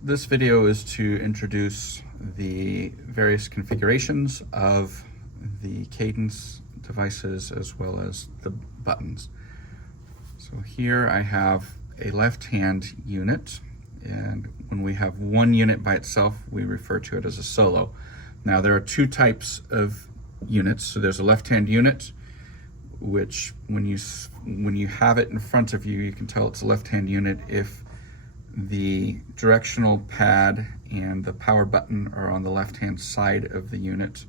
This video is to introduce the various configurations of the Cadence devices as well as the buttons. So here I have a left-hand unit, and when we have one unit by itself, we refer to it as a solo. Now there are two types of units. So there's a left-hand unit, which when you have it in front of you, you can tell it's a left-hand unit if the directional pad and the power button are on the left-hand side of the unit,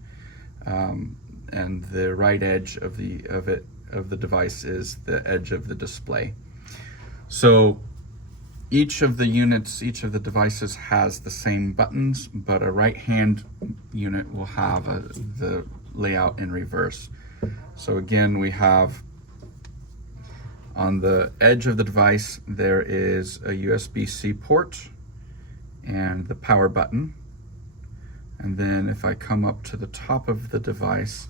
and the right edge of the device is the edge of the display. So each of the units, each of the devices has the same buttons, but a right-hand unit will have the layout in reverse. So again, we have on the edge of the device, there is a USB-C port and the power button. And then if I come up to the top of the device,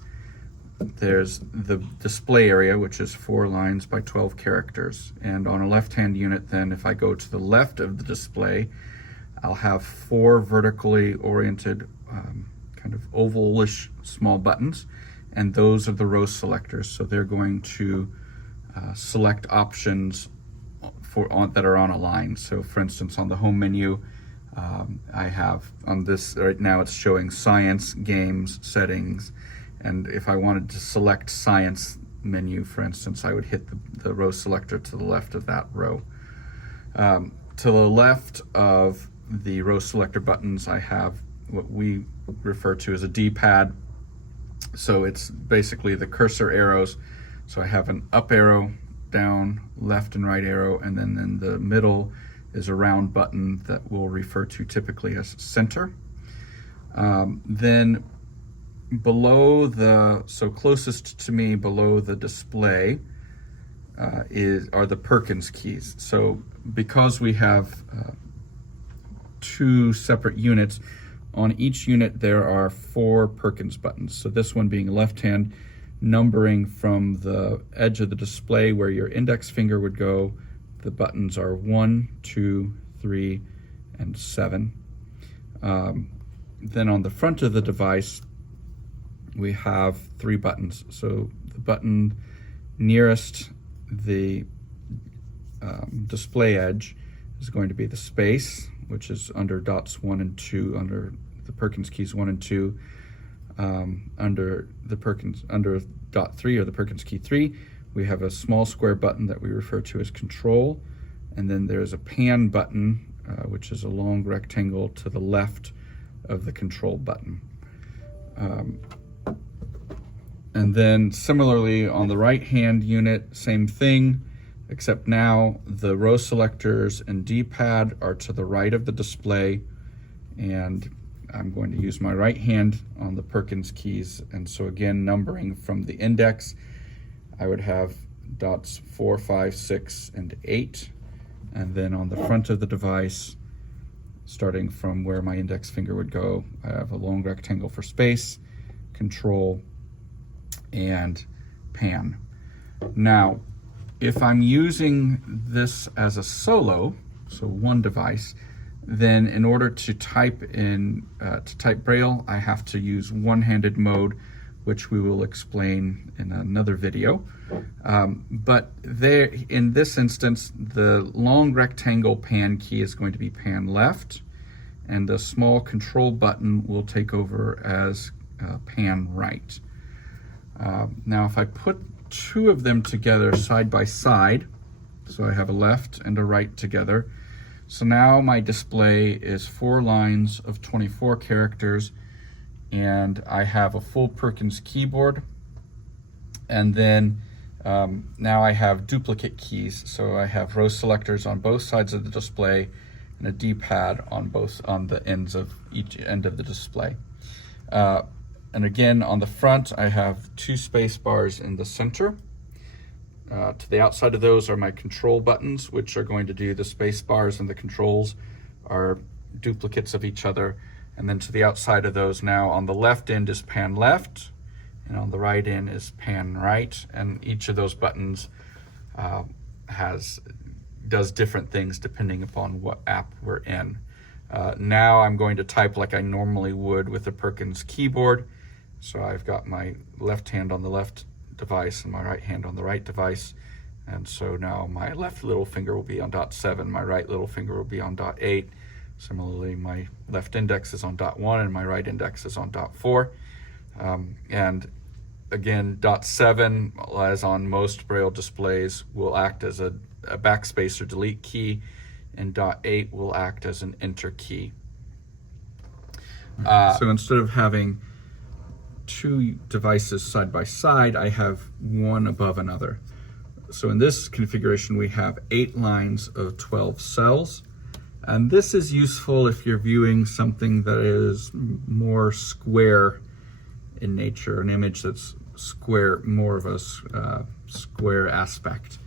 there's the display area, which is 4 lines by 12 characters. And on a left-hand unit, then if I go to the left of the display, I'll have 4 vertically oriented, kind of ovalish small buttons. And those are the row selectors. So they're going to select options that are on a line. So for instance, on the home menu, I have on this right now, it's showing science, games, settings. And if I wanted to select science menu, for instance, I would hit the row selector to the left of that row. To the left of the row selector buttons, I have what we refer to as a D-pad. So it's basically the cursor arrows. So I have an up arrow, down, left and right arrow, and then in the middle is a round button that we'll refer to typically as center. Then below so closest to me below the display are the Perkins keys. So because we have 2 separate units, on each unit there are 4 Perkins buttons. So this one being left-hand, numbering from the edge of the display where your index finger would go, the buttons are 1, 2, 3, and 7. Then on the front of the device, we have 3 buttons. So the button nearest the display edge is going to be the space, which is under dots 1 and 2, under the Perkins keys 1 and 2. Under dot 3 or the Perkins key 3, we have a small square button that we refer to as control, and then there's a pan button, which is a long rectangle to the left of the control button. And then similarly on the right hand unit, same thing, except now the row selectors and D-pad are to the right of the display, and I'm going to use my right hand on the Perkins keys. And so again, numbering from the index, I would have dots 4, 5, 6, and 8. And then on the front of the device, starting from where my index finger would go, I have a long rectangle for space, control, and pan. Now, if I'm using this as a solo, so one device, then in order to type braille, I have to use one-handed mode, which we will explain in another video. But there, in this instance, the long rectangle pan key is going to be pan left, and the small control button will take over as pan right. Now, if I put 2 of them together side by side, so I have a left and a right together, so now my display is 4 lines of 24 characters, and I have a full Perkins keyboard. And then now I have duplicate keys. So I have row selectors on both sides of the display and a D-pad on the ends of each end of the display. And again, on the front, I have 2 space bars in the center. To the outside of those are my control buttons, which are going to do the space bars, and the controls are duplicates of each other. And then to the outside of those, now on the left end is pan left, and on the right end is pan right. And each of those buttons does different things depending upon what app we're in. Now I'm going to type like I normally would with a Perkins keyboard. So I've got my left hand on the left device and my right hand on the right device. And so now my left little finger will be on dot 7, my right little finger will be on dot 8. Similarly, my left index is on dot 1 and my right index is on dot 4. And again, dot 7, as on most Braille displays, will act as a backspace or delete key, and dot 8 will act as an enter key. So instead of having two devices side by side, I have one above another. So in this configuration, we have 8 lines of 12 cells. And this is useful if you're viewing something that is more square in nature, an image that's square, more of a square aspect.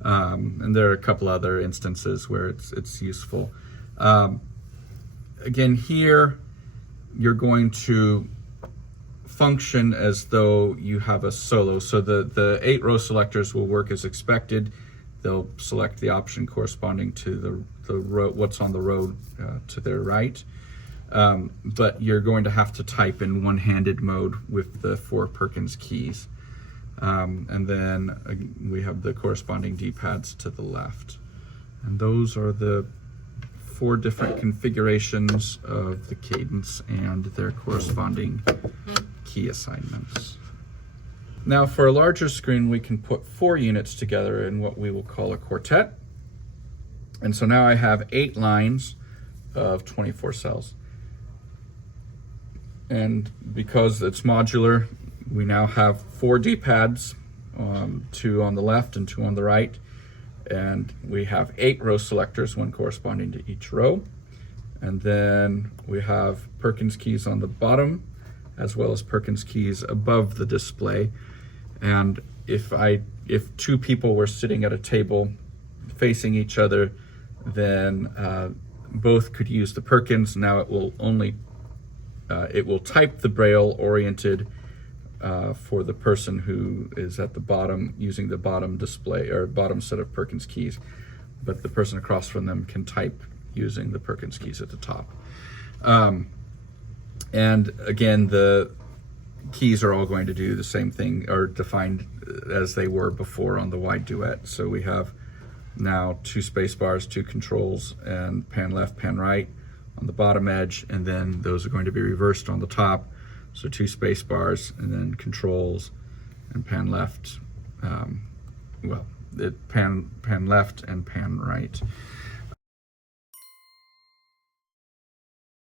And there are a couple other instances where it's useful. Again, here you're going to function as though you have a solo. So the 8 row selectors will work as expected. They'll select the option corresponding to the row, what's on the row to their right. But you're going to have to type in one-handed mode with the 4 Perkins keys. And then we have the corresponding D-pads to the left. And those are the 4 different configurations of the Cadence and their corresponding key assignments. Now for a larger screen, we can put 4 units together in what we will call a quartet. And so now I have 8 lines of 24 cells. And because it's modular, we now have 4 D-pads, 2 on the left and 2 on the right. And we have 8 row selectors, one corresponding to each row. And then we have Perkins keys on the bottom, as well as Perkins keys above the display. And if 2 people were sitting at a table facing each other, then both could use the Perkins. Now it will only it will type the Braille oriented for the person who is at the bottom using the bottom display or bottom set of Perkins keys, but the person across from them can type using the Perkins keys at the top. And again, the keys are all going to do the same thing, or defined as they were before on the wide duet. So we have now 2 space bars, 2 controls, and pan left, pan right on the bottom edge, and then those are going to be reversed on the top. So 2 space bars, and then controls, and pan left, pan left and pan right.